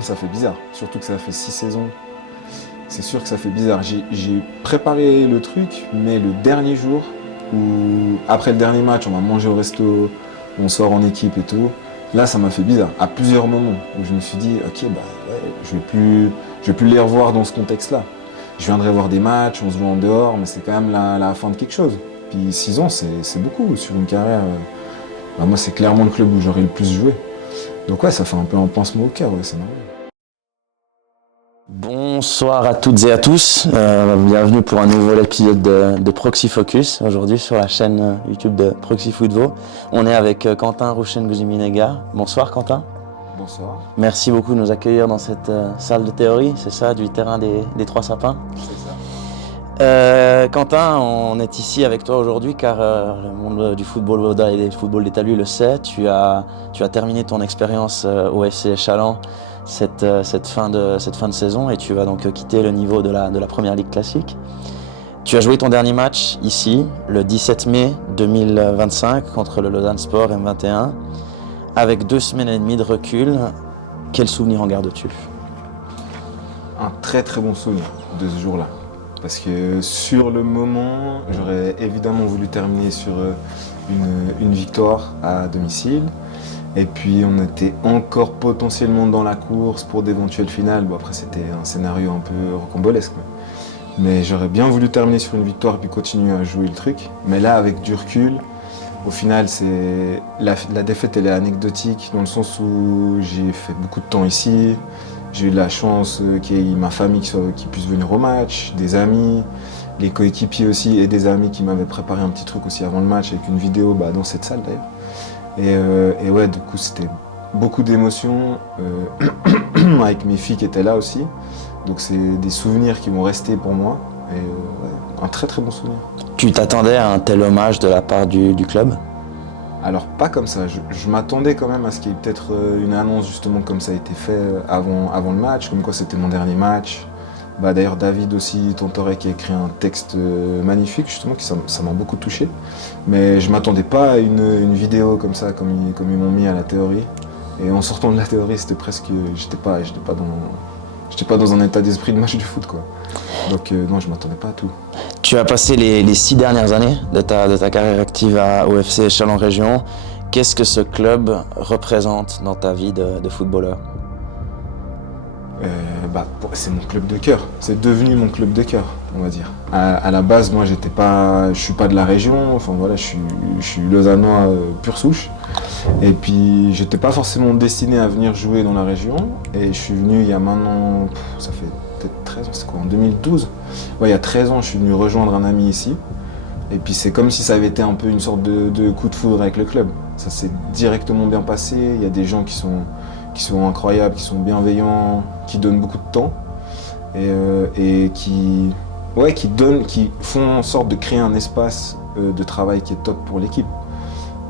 Ça fait bizarre, surtout que ça fait 6 saisons. C'est sûr que ça fait bizarre. J'ai préparé le truc, mais le dernier jour, où après le dernier match, on va manger au resto, on sort en équipe et tout, là ça m'a fait bizarre. À plusieurs moments où je me suis dit, ok, bah ouais, je vais plus les revoir dans ce contexte-là. Je viendrai voir des matchs, on se voit en dehors, mais c'est quand même la fin de quelque chose. Puis 6 ans, c'est beaucoup sur une carrière. Bah, moi, c'est clairement le club où j'aurais le plus joué. Donc ouais, ça fait un peu un pincement au cœur, ouais, c'est normal. Bonsoir à toutes et à tous, bienvenue pour un nouveau épisode de Proxy Focus, aujourd'hui sur la chaîne YouTube de Proxy Football. On est avec Quentin Rouchen-Gouziminega. Bonsoir Quentin. Bonsoir. Merci beaucoup de nous accueillir dans cette salle de théorie, c'est ça, du terrain des Trois Sapins. C'est ça. Quentin, on est ici avec toi aujourd'hui car le monde du football vaudois et du football des talus le sait. Tu as terminé ton expérience au FC Chalon cette fin de saison et tu vas donc quitter le niveau de la première ligue classique. Tu as joué ton dernier match ici le 17 mai 2025 contre le Lausanne Sport M21 avec 2 semaines et demie de recul. Quel souvenir en gardes-tu? Un très très bon souvenir de ce jour-là. Parce que sur le moment, j'aurais évidemment voulu terminer sur une victoire à domicile. Et puis on était encore potentiellement dans la course pour d'éventuelles finales. Bon, après c'était un scénario un peu rocambolesque. Mais j'aurais bien voulu terminer sur une victoire et puis continuer à jouer le truc. Mais là avec du recul, au final la défaite elle est anecdotique dans le sens où j'ai fait beaucoup de temps ici. J'ai eu de la chance qu'il y ait ma famille qui puisse venir au match, des amis, les coéquipiers aussi et des amis qui m'avaient préparé un petit truc aussi avant le match avec une vidéo dans cette salle d'ailleurs. Et ouais, du coup, c'était beaucoup d'émotions avec mes filles qui étaient là aussi. Donc, c'est des souvenirs qui vont rester pour moi. Et ouais, un très très bon souvenir. Tu t'attendais à un tel hommage de la part du club? Alors, pas comme ça. Je m'attendais quand même à ce qu'il y ait peut-être une annonce, justement, comme ça a été fait avant le match, comme quoi c'était mon dernier match. D'ailleurs, David aussi, Tontoré, qui a écrit un texte magnifique, justement, ça m'a beaucoup touché. Mais je m'attendais pas à une vidéo comme ça, comme ils m'ont mis à la théorie. Et en sortant de la théorie, c'était presque. J'étais pas dans un état d'esprit de match du foot, quoi. Donc, non, je m'attendais pas à tout. Tu as passé les 6 dernières années de ta carrière active au FC Chalon Région. Qu'est-ce que ce club représente dans ta vie de footballeur? C'est mon club de cœur. C'est devenu mon club de cœur, on va dire. À la base, moi, je suis pas de la région. Enfin voilà, je suis lausannois pure souche. Et puis, j'étais pas forcément destiné à venir jouer dans la région. Et je suis venu il y a maintenant, ça fait peut-être 13 ans. C'est quoi, en 2012? Ouais, il y a 13 ans, je suis venu rejoindre un ami ici. Et puis, c'est comme si ça avait été un peu une sorte de coup de foudre avec le club. Ça s'est directement bien passé. Il y a des gens qui sont incroyables, qui sont bienveillants, qui donnent beaucoup de temps et qui font en sorte de créer un espace de travail qui est top pour l'équipe.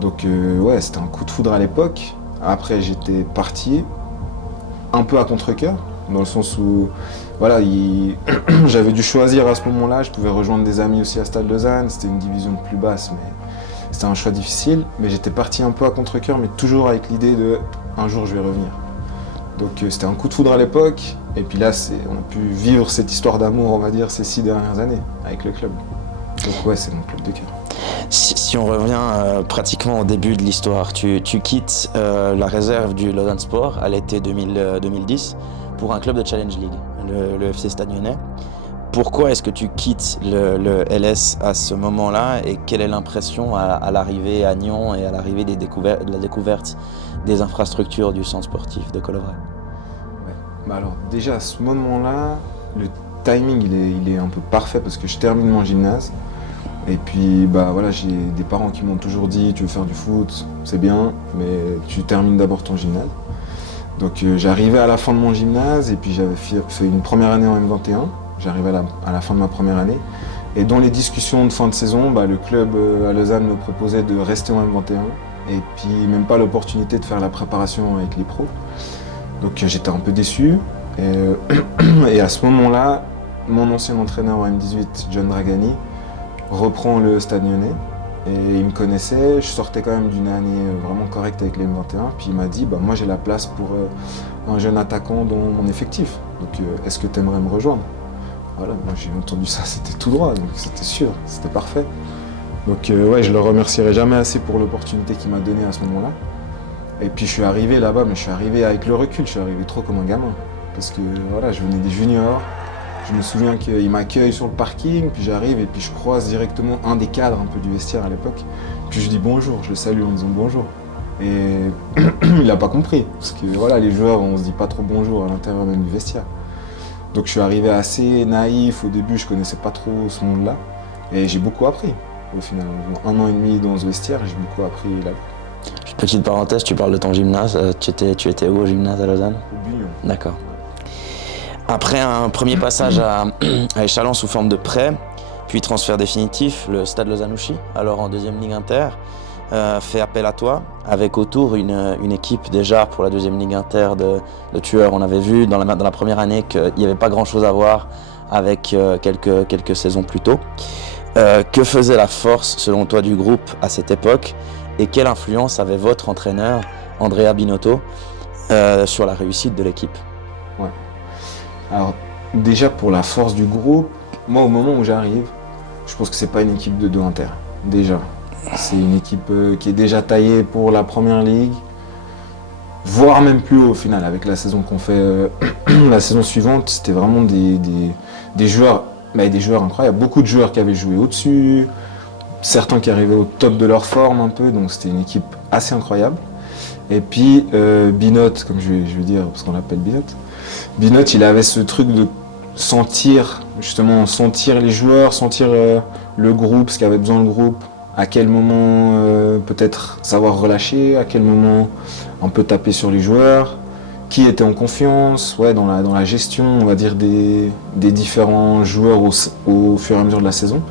Donc ouais, c'était un coup de foudre à l'époque. Après, j'étais parti un peu à contre-cœur, dans le sens où voilà, j'avais dû choisir à ce moment-là. Je pouvais rejoindre des amis aussi à Stade Lausanne. C'était une division plus basse, mais c'était un choix difficile. Mais j'étais parti un peu à contre-cœur, mais toujours avec l'idée de un jour je vais revenir. Donc c'était un coup de foudre à l'époque, et puis là on a pu vivre cette histoire d'amour, on va dire, ces 6 dernières années avec le club. Donc ouais, c'est mon club de cœur. Si on revient pratiquement au début de l'histoire, tu quittes la réserve du Lausanne Sport à l'été 2010 pour un club de Challenge League, le FC Stade Lyonnais. Pourquoi est-ce que tu quittes le LS à ce moment-là et quelle est l'impression à l'arrivée à Nyon et à l'arrivée de la découverte des infrastructures du centre sportif de Collovray? Ouais. Alors déjà à ce moment-là, le timing il est un peu parfait parce que je termine mon gymnase et puis voilà, j'ai des parents qui m'ont toujours dit tu veux faire du foot, c'est bien, mais tu termines d'abord ton gymnase. Donc j'arrivais à la fin de mon gymnase et puis j'avais fait une première année en M21. J'arrivais à la fin de ma première année. Et dans les discussions de fin de saison, le club à Lausanne me proposait de rester en M21. Et puis même pas l'opportunité de faire la préparation avec les pros. Donc j'étais un peu déçu. Et à ce moment-là, mon ancien entraîneur en M18, John Dragani, reprend le Stade Lyonnais. Et il me connaissait, je sortais quand même d'une année vraiment correcte avec les M21. Puis il m'a dit, moi j'ai la place pour un jeune attaquant dans mon effectif. Donc est-ce que tu aimerais me rejoindre? Voilà, moi j'ai entendu ça, c'était tout droit, donc c'était sûr, c'était parfait. Donc ouais, je le remercierai jamais assez pour l'opportunité qu'il m'a donnée à ce moment-là. Et puis je suis arrivé là-bas, mais je suis arrivé avec le recul, je suis arrivé trop comme un gamin. Parce que voilà, je venais des juniors, je me souviens qu'il m'accueille sur le parking, puis j'arrive et puis je croise directement un des cadres un peu du vestiaire à l'époque. Puis je dis bonjour, je le salue en disant bonjour. Et il n'a pas compris, parce que voilà, les joueurs, on se dit pas trop bonjour à l'intérieur même du vestiaire. Donc je suis arrivé assez naïf, au début je connaissais pas trop ce monde-là. Et j'ai beaucoup appris, au final. 1 an et demi dans ce vestiaire, j'ai beaucoup appris là-bas. Petite parenthèse, tu parles de ton gymnase. Tu étais où au gymnase à Lausanne? Au Bunion. D'accord. Après un premier passage à Échalon sous forme de prêt, puis transfert définitif, le Stade Lausanne-Ouchy, alors en deuxième Ligue Inter, fait appel à toi, avec autour une équipe déjà pour la deuxième Ligue Inter de tueurs. On avait vu dans la première année qu'il n'y avait pas grand-chose à voir avec quelques saisons plus tôt. Que faisait la force, selon toi, du groupe à cette époque? Et quelle influence avait votre entraîneur, Andrea Binotto, sur la réussite de l'équipe? Ouais. Alors, déjà pour la force du groupe, moi au moment où j'arrive, je pense que c'est pas une équipe de 2 Inter. Déjà. C'est une équipe qui est déjà taillée pour la première ligue, voire même plus haut au final. Avec la saison qu'on fait la saison suivante, c'était vraiment des joueurs incroyables. Beaucoup de joueurs qui avaient joué au-dessus. Certains qui arrivaient au top de leur forme un peu, donc c'était une équipe assez incroyable. Et puis Binot, comme je vais dire, parce qu'on l'appelle Binot, il avait ce truc de sentir les joueurs, sentir le groupe, ce qu'avait besoin le groupe, à quel moment peut-être savoir relâcher, à quel moment un peu taper sur les joueurs, qui était en confiance, ouais, dans la gestion, on va dire, des différents joueurs au fur et à mesure de la saison.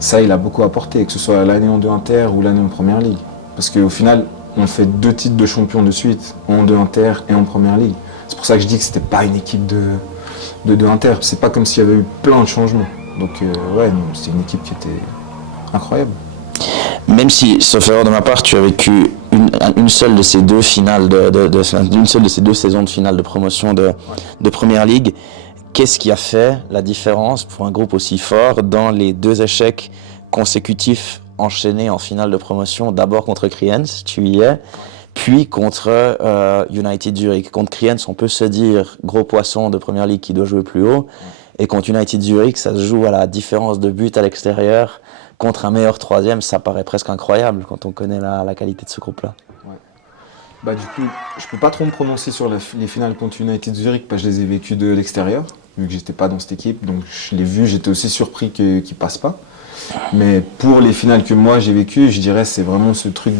Ça, il a beaucoup apporté, que ce soit l'année en 2 Inter ou l'année en Première Ligue. Parce qu'au final, on fait 2 titres de champion de suite, en 2 Inter et en Première Ligue. C'est pour ça que je dis que c'était pas une équipe de 2 Inter. C'est pas comme s'il y avait eu plein de changements. Donc ouais, non, c'était une équipe qui était incroyable. Même si, sauf erreur de ma part, tu as vécu une seule de ces 2 finales, une seule de ces 2 saisons de finale de promotion de Première Ligue, qu'est-ce qui a fait la différence pour un groupe aussi fort dans les 2 échecs consécutifs enchaînés en finale de promotion, d'abord contre Kriens, tu y es, puis contre United Zurich. Contre Kriens, on peut se dire gros poisson de Première Ligue qui doit jouer plus haut, et contre United Zurich, ça se joue à la différence de but à l'extérieur. Contre un meilleur 3e, ça paraît presque incroyable quand on connaît la qualité de ce groupe-là. Ouais. Bah, du coup, je peux pas trop me prononcer sur les finales contre United Zurich parce que je les ai vécues de l'extérieur, vu que j'étais pas dans cette équipe. Donc je l'ai vu, j'étais aussi surpris qu'ils passent pas. Mais pour les finales que moi j'ai vécues, je dirais c'est vraiment ce truc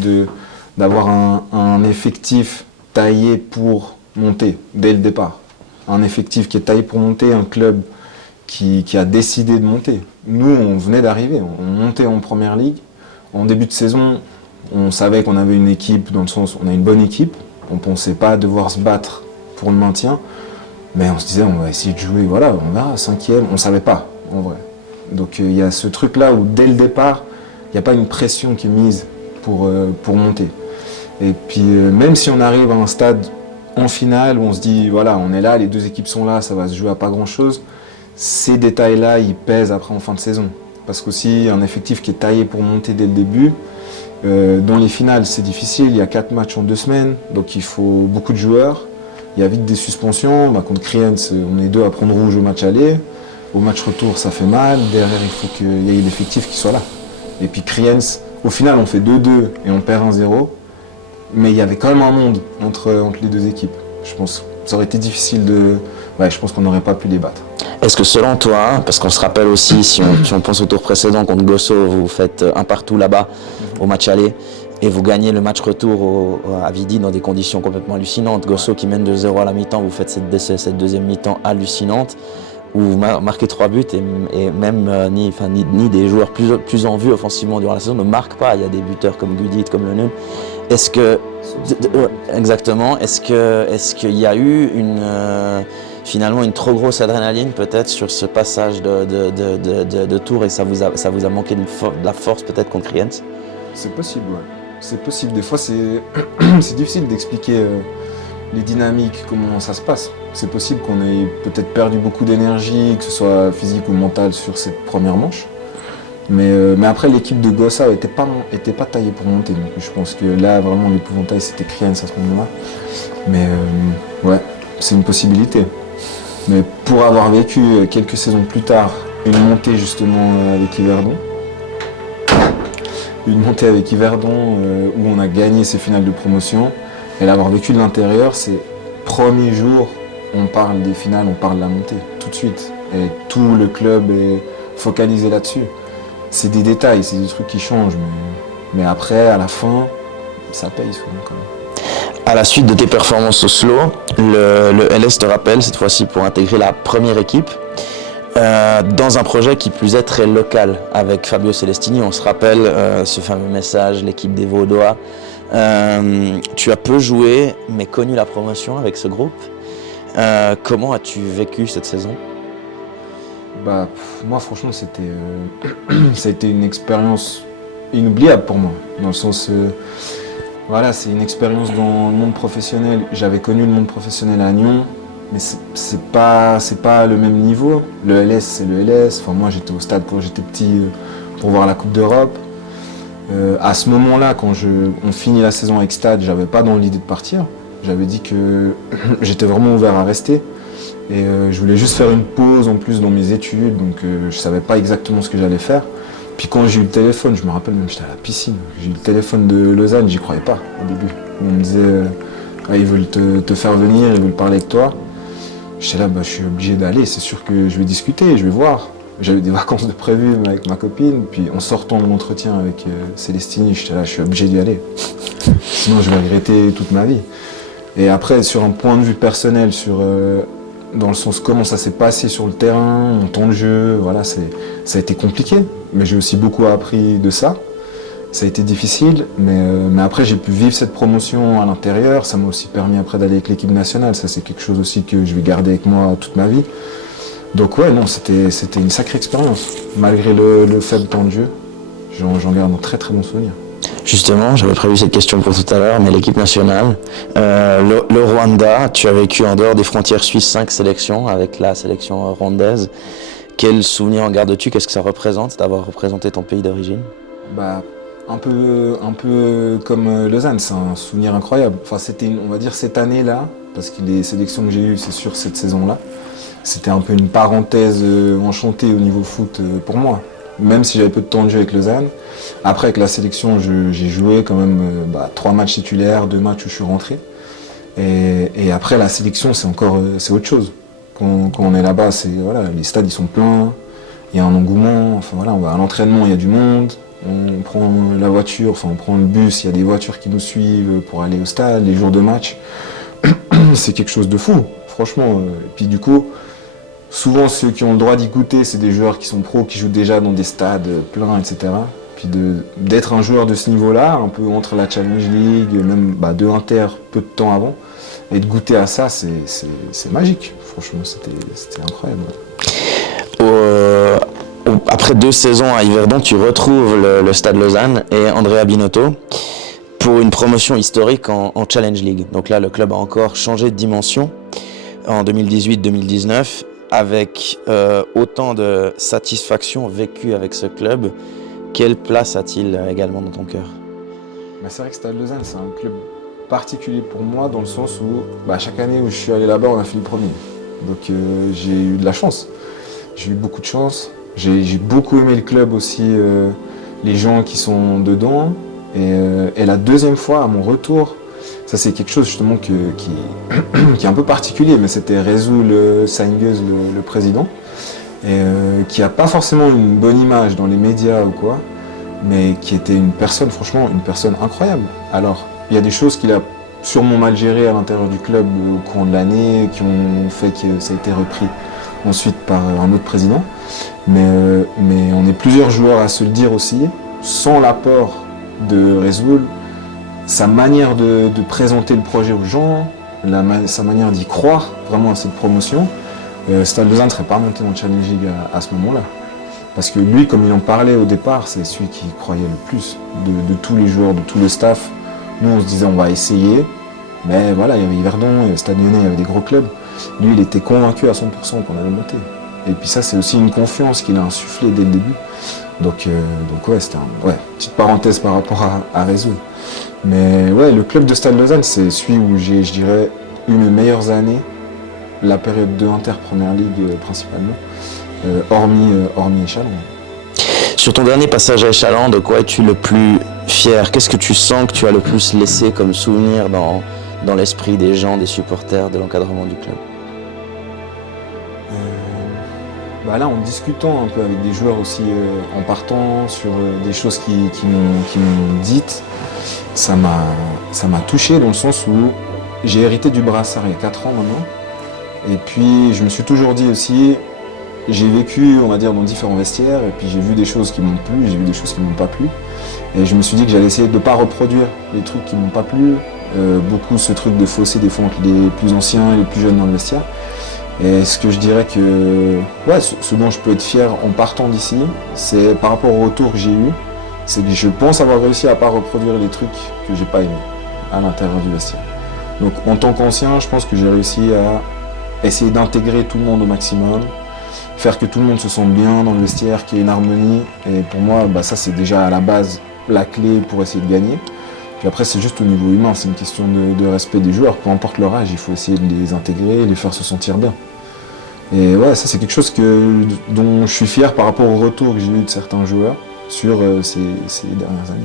d'avoir un effectif taillé pour monter dès le départ. Un effectif qui est taillé pour monter, un club qui a décidé de monter. Nous, on venait d'arriver, on montait en Première Ligue. En début de saison, on savait qu'on avait une équipe, dans le sens où on a une bonne équipe. On ne pensait pas devoir se battre pour le maintien. Mais on se disait, on va essayer de jouer, voilà, on verra, 5e. On ne savait pas, en vrai. Donc il y a ce truc-là où, dès le départ, il n'y a pas une pression qui est mise pour monter. Et puis, même si on arrive à un stade en finale, où on se dit, voilà, on est là, les 2 équipes sont là, ça va se jouer à pas grand-chose, ces détails-là, ils pèsent après en fin de saison. Parce qu'aussi, un effectif qui est taillé pour monter dès le début, dans les finales, c'est difficile. Il y a 4 matchs en 2 semaines, donc il faut beaucoup de joueurs. Il y a vite des suspensions. Bah, contre Kriens, on est 2 à prendre rouge au match aller. Au match retour, ça fait mal. Derrière, il faut qu'il y ait l'effectif qui soit là. Et puis Kriens, au final, on fait 2-2 et on perd 1-0. Mais il y avait quand même un monde entre les 2 équipes. Je pense que ça aurait été difficile de... Ouais, je pense qu'on n'aurait pas pu les battre. Est-ce que selon toi, parce qu'on se rappelle aussi, si on pense au tour précédent contre Gosso, vous faites 1 partout là-bas au match aller et vous gagnez le match retour à Vidi dans des conditions complètement hallucinantes. Gosso qui mène 2-0 à la mi-temps, vous faites cette deuxième mi-temps hallucinante où vous marquez 3 buts et même ni des joueurs plus en vue offensivement durant la saison ne marquent pas. Il y a des buteurs comme Gudit, comme Lennon. Est-ce que exactement, est-ce qu'il y a eu finalement une trop grosse adrénaline peut-être sur ce passage de tour et ça vous a manqué de la force peut-être contre Kriens? C'est possible, ouais. C'est possible. Des fois, c'est difficile d'expliquer les dynamiques, comment ça se passe. C'est possible qu'on ait peut-être perdu beaucoup d'énergie, que ce soit physique ou mental sur cette première manche. Mais après, l'équipe de Gossa était pas taillée pour monter. Donc je pense que là, vraiment, l'épouvantail, c'était Kriens à ce moment-là. Mais ouais, c'est une possibilité. Mais pour avoir vécu quelques saisons plus tard une montée justement avec Yverdon, où on a gagné ces finales de promotion, et l'avoir vécu de l'intérieur, c'est premier jour, on parle des finales, on parle de la montée, tout de suite. Et tout le club est focalisé là-dessus. C'est des détails, c'est des trucs qui changent, mais après, à la fin, ça paye souvent quand même. À la suite de tes performances au slow, le LS te rappelle cette fois-ci pour intégrer la première équipe dans un projet qui plus est très local avec Fabio Celestini. On se rappelle ce fameux message, l'équipe des Vaudois. Tu as peu joué mais connu la promotion avec ce groupe. Comment as-tu vécu cette saison ? Moi franchement ça a été une expérience inoubliable pour moi, dans le sens voilà, c'est une expérience dans le monde professionnel. J'avais connu le monde professionnel à Nyon, mais c'est pas le même niveau. Le LS c'est le LS. Enfin, moi j'étais au stade quand j'étais petit pour voir la Coupe d'Europe. À ce moment-là, quand on finit la saison avec Stade, j'avais pas dans l'idée de partir. J'avais dit que j'étais vraiment ouvert à rester. Et je voulais juste faire une pause en plus dans mes études, donc je savais pas exactement ce que j'allais faire. Puis quand j'ai eu le téléphone, je me rappelle même, j'étais à la piscine, j'ai eu le téléphone de Lausanne, j'y croyais pas au début. On me disait, ils veulent te faire venir, ils veulent parler avec toi. J'étais là, je suis obligé d'aller, c'est sûr que je vais discuter, je vais voir. J'avais des vacances de prévues avec ma copine, puis en sortant de l'entretien avec Célestini, j'étais là, je suis obligé d'y aller. Sinon je vais regretter toute ma vie. Et après, sur un point de vue personnel, dans le sens comment ça s'est passé sur le terrain, mon temps de jeu, voilà, ça a été compliqué, mais j'ai aussi beaucoup appris de ça. Ça a été difficile, mais après j'ai pu vivre cette promotion à l'intérieur, ça m'a aussi permis après d'aller avec l'équipe nationale, ça c'est quelque chose aussi que je vais garder avec moi toute ma vie. Donc ouais, non, c'était une sacrée expérience, malgré le faible temps de jeu, j'en garde un très très bon souvenir. Justement, j'avais prévu cette question pour tout à l'heure, mais l'équipe nationale, le Rwanda, tu as vécu en dehors des frontières suisses 5 sélections avec la sélection rwandaise. Quel souvenir en gardes-tu ? Qu'est-ce que ça représente d'avoir représenté ton pays d'origine ? Un peu comme Lausanne, c'est un souvenir incroyable. Enfin, c'était, on va dire, cette année-là, parce que les sélections que j'ai eues, c'est sur cette saison-là, c'était un peu une parenthèse enchantée au niveau foot pour moi. Même si j'avais peu de temps de jeu avec Lausanne. Après, avec la sélection, j'ai joué quand même 3 matchs titulaires, 2 matchs où je suis rentré. Et après, la sélection, c'est autre chose. Quand on est là-bas, voilà, les stades ils sont pleins, il y a un engouement. Enfin voilà, on va à l'entraînement, il y a du monde. On prend la voiture, on prend le bus, il y a des voitures qui nous suivent pour aller au stade, les jours de match. C'est quelque chose de fou, franchement. Et puis du coup, souvent ceux qui ont le droit d'y goûter, c'est des joueurs qui sont pros, qui jouent déjà dans des stades pleins, etc. Puis d'être un joueur de ce niveau-là, un peu entre la Challenge League, même de Inter peu de temps avant, et de goûter à ça, c'est magique. Franchement, c'était incroyable. Après 2 saisons à Yverdon, tu retrouves le Stade Lausanne et Andrea Binotto pour une promotion historique en Challenge League. Donc là, le club a encore changé de dimension en 2018-2019 avec autant de satisfaction vécue avec ce club. Quelle place a-t-il également dans ton cœur ? C'est vrai que Stade Lausanne, c'est un club particulier pour moi dans le sens où chaque année où je suis allé là-bas, on a fini premier. Donc j'ai eu de la chance. J'ai eu beaucoup de chance. J'ai beaucoup aimé le club aussi, les gens qui sont dedans. Et la deuxième fois, à mon retour, ça c'est quelque chose justement qui est un peu particulier, mais c'était Rezoul Sainguez, le président, et qui n'a pas forcément une bonne image dans les médias ou quoi, mais qui était une personne incroyable. Alors, il y a des choses qu'il a sûrement mal gérées à l'intérieur du club au cours de l'année, qui ont fait que ça a été repris ensuite par un autre président. Mais on est plusieurs joueurs à se le dire aussi, sans l'apport de Rezoul, sa manière de présenter le projet aux gens, sa manière d'y croire vraiment à cette promotion, Stade Lausanne ne serait pas monté en Challenge League à ce moment-là. Parce que lui, comme il en parlait au départ, c'est celui qui croyait le plus de tous les joueurs, de tout le staff. Nous, on se disait on va essayer, Mais voilà, il y avait Yverdon, il y avait Stade Lyonnais, il y avait des gros clubs. Lui, il était convaincu à 100% qu'on allait monter. Et puis ça, c'est aussi une confiance qu'il a insufflée dès le début. Donc ouais, c'était une petite parenthèse par rapport à résoudre. Mais ouais, le club de Stade Lausanne, c'est celui où j'ai, je dirais, eu mes meilleures années, la période de Inter Première Ligue principalement, hormis Échalon. Sur ton dernier passage à Échalon, de quoi es-tu le plus fier? Qu'est-ce que tu sens que tu as le plus laissé comme souvenir dans l'esprit des gens, des supporters, de l'encadrement du club? Là, en discutant un peu avec des joueurs aussi, en partant sur des choses qui m'ont dites, ça m'a touché dans le sens où j'ai hérité du brassard il y a 4 ans maintenant. Et puis je me suis toujours dit aussi, j'ai vécu, on va dire, dans différents vestiaires, et puis j'ai vu des choses qui m'ont plu, j'ai vu des choses qui m'ont pas plu. Et je me suis dit que j'allais essayer de ne pas reproduire les trucs qui m'ont pas plu. Beaucoup ce truc de fausser des fois entre les plus anciens et les plus jeunes dans le vestiaire. Et ce que je dirais que, ce dont je peux être fier en partant d'ici, c'est par rapport au retour que j'ai eu, c'est que je pense avoir réussi à pas reproduire les trucs que j'ai pas aimés à l'intérieur du vestiaire. Donc en tant qu'ancien, je pense que j'ai réussi à essayer d'intégrer tout le monde au maximum, faire que tout le monde se sente bien dans le vestiaire, qu'il y ait une harmonie. Et pour moi, ça c'est déjà à la base la clé pour essayer de gagner. Puis après, c'est juste au niveau humain, c'est une question de respect des joueurs. Peu importe leur âge, il faut essayer de les intégrer, les faire se sentir bien. Et ouais, ça c'est quelque chose dont je suis fier par rapport au retour que j'ai eu de certains joueurs sur ces dernières années.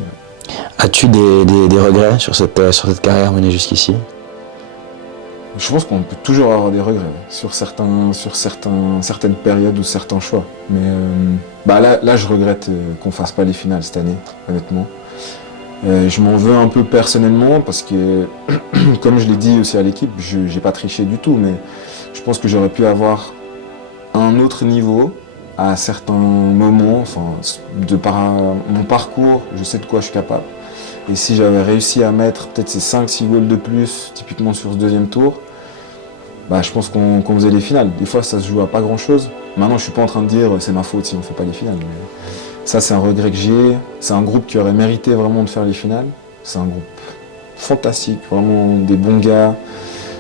As-tu des regrets sur cette carrière menée jusqu'ici? Je pense qu'on peut toujours avoir des regrets sur certaines périodes ou certains choix. Mais là, je regrette qu'on fasse pas les finales cette année, honnêtement. Je m'en veux un peu personnellement parce que, comme je l'ai dit aussi à l'équipe, je n'ai pas triché du tout, mais je pense que j'aurais pu avoir un autre niveau à certains moments, de par mon parcours, je sais de quoi je suis capable. Et si j'avais réussi à mettre peut-être ces 5-6 goals de plus, typiquement sur ce deuxième tour, je pense qu'on faisait les finales. Des fois, ça se joue à pas grand-chose. Maintenant, je suis pas en train de dire c'est ma faute si on fait pas les finales. Mais ça, c'est un regret que j'ai. C'est un groupe qui aurait mérité vraiment de faire les finales. C'est un groupe fantastique, vraiment des bons gars.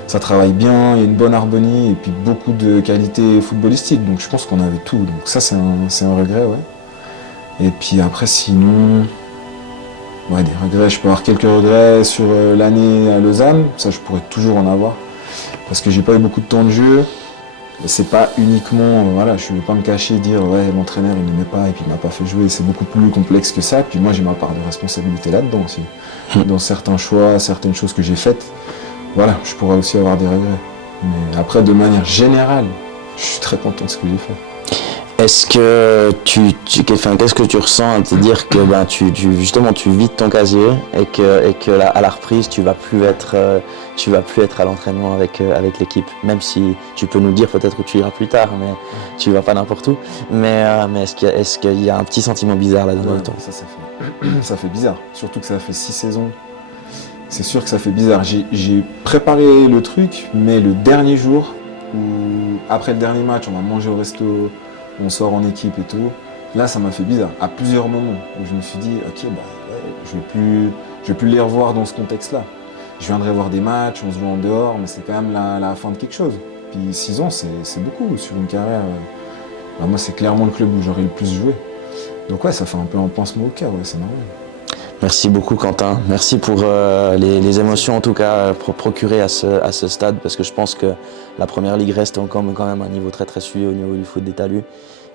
Ça travaille bien, il y a une bonne harmonie et puis beaucoup de qualité footballistique. Donc je pense qu'on avait tout. Donc ça, c'est un regret, ouais. Et puis après, sinon, des regrets. Je peux avoir quelques regrets sur l'année à Lausanne. Ça, je pourrais toujours en avoir. Parce que j'ai pas eu beaucoup de temps de jeu. C'est pas uniquement, je ne vais pas me cacher et dire l'entraîneur il n'aimait pas et puis il m'a pas fait jouer. C'est beaucoup plus complexe que ça. Puis moi j'ai ma part de responsabilité là-dedans aussi. Dans certains choix, certaines choses que j'ai faites. Je pourrais aussi avoir des regrets. Mais après, de manière générale, je suis très content de ce que j'ai fait. Est-ce que qu'est-ce que tu ressens à te dire que tu vides ton casier et que à la reprise tu vas plus être à l'entraînement avec l'équipe, même si tu peux nous dire peut-être où tu iras plus tard, mais tu vas pas n'importe où. Mais est-ce qu'il y a un petit sentiment bizarre là-dedans? Ça fait bizarre, surtout que ça fait 6 saisons. C'est sûr que ça fait bizarre. J'ai préparé le truc, mais le dernier jour, après le dernier match, on va manger au resto, on sort en équipe et tout. Là, ça m'a fait bizarre, à plusieurs moments, où je me suis dit, ok, je vais plus les revoir dans ce contexte-là. Je viendrai voir des matchs, on se voit en dehors, mais c'est quand même la fin de quelque chose. Puis 6 ans, c'est beaucoup sur une carrière. Moi, c'est clairement le club où j'aurais le plus joué. Donc ça fait un peu un pansement au cœur, c'est normal. Merci beaucoup Quentin, merci pour les émotions en tout cas procurées à ce stade, parce que je pense que la première ligue reste encore quand même un niveau très très suivi au niveau du foot des talus,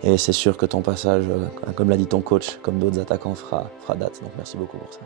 et c'est sûr que ton passage, comme l'a dit ton coach, comme d'autres attaquants, fera date, donc merci beaucoup pour ça.